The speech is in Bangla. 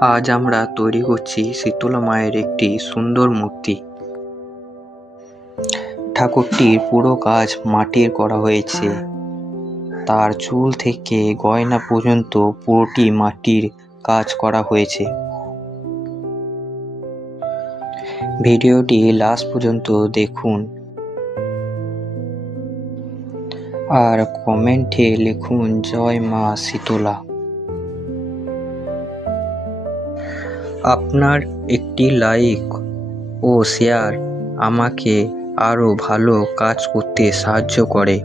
আজ আমরা তৈরি করছি শীতলা মায়ের একটি সুন্দর মূর্তি। ঠাকুরটির পুরো কাজ মাটির করা হয়েছে। তার চুল থেকে গয়না পর্যন্ত পুরোটি মাটির কাজ করা হয়েছে। ভিডিওটি লাস্ট পর্যন্ত দেখুন আর কমেন্টে লিখুন জয় মা শীতলা। আপনার একটি লাইক ও শেয়ার আমাকে আরও ভালো কাজ করতে সাহায্য করে।